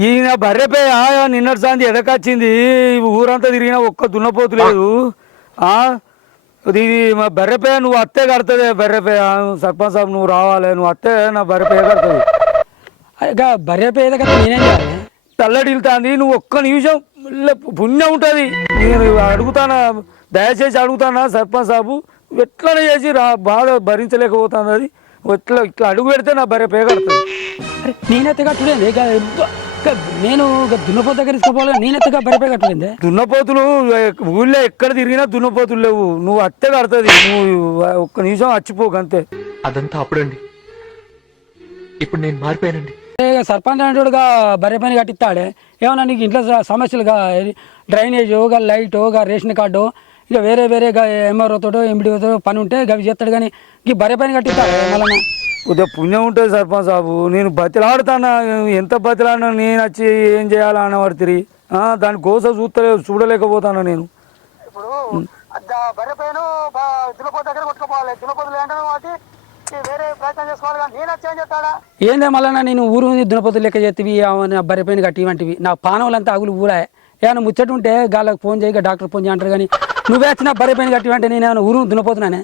ఈయన బర్రెపే నిన్నటి సాంతి ఎదకొచ్చింది ఊరంతా తిరిగినా ఒక్క దున్నపోతు లేదు. ఆ? ఇది మా బర్రెపే నువ్వు అత్తే కడుతుంది బర్రెపే. సర్పంచ్ సాబ్ నువ్వు రావాలి నువ్వు అత్తే నా బర్రెపే కడుతుంది. ఇక బర్రె పేద కదా నేనేం చేయాలి? తల్లడిల్తాంది నువ్వు ఒక్క నిమిషం పుణ్యం ఉంటుంది. నేను అడుగుతానా దయచేసి అడుగుతానా సర్పంచ్ సాబు? ఎట్లనే చేసి రా బాధ భరించలేకపోతుంది అది. ఎట్లా ఇట్లా అడుగు పెడితే నా బర్రె పే కడుతుంది. అరే నేనెత్త కట్టులేదు నేను దున్నపోత దగ్గర తీసుకోవాలి నేనెత్తగా కట్టలేదు దున్నపోతులు ఊళ్ళో ఎక్కడ తిరిగినా దున్నపోతులు లేవు. నువ్వు అత్తే కడుతుంది. నువ్వు ఒక్క నిమిషం చచ్చిపోకు అంతే. అదంతా అప్పుడండి. ఇప్పుడు నేను మారిపోయానండి. సర్పంచ్ అంటాడుగా బర్రె పని కట్టిస్తాడే. ఏమన్నా నీకు ఇంట్లో సమస్యలుగా డ్రైనేజ్గా లైట్గా రేషన్ కార్డు ఇక వేరే వేరే ఎంఆర్ఓ తోటో ఎంబీడీతో పని ఉంటే గవి చేస్తాడు కానీ ఈ బర్రె పని కట్టిస్తాడు? మళ్ళీ కొద్దిగా పుణ్యం ఉంటుంది సర్పంచ్ సాబు. నేను బతిలాడుతానా? ఎంత బతిలాడినా నేను వచ్చి ఏం చేయాలా అన్నవాడు తిరిగి. ఆ, దాని కోసం చూస్తలే చూడలేకపోతాను నేను. ఏందే మళ్ళీ నేను ఊరు మీద దున్నపోతులు లెక్క చేతివి బర్రె పైన కట్టి వంటివి. నా పానవులంతా అగులు ఊరా ఏమైనా ముచ్చట ఉంటే గాళ్ళకి ఫోన్ చేయగా డాక్టర్ ఫోన్ చేయ అంటారు కానీ నువ్వే వచ్చిన బర్రె పైన కట్టి అంటే నేను ఏమైనా ఊరు దున్నపోతున్నానే?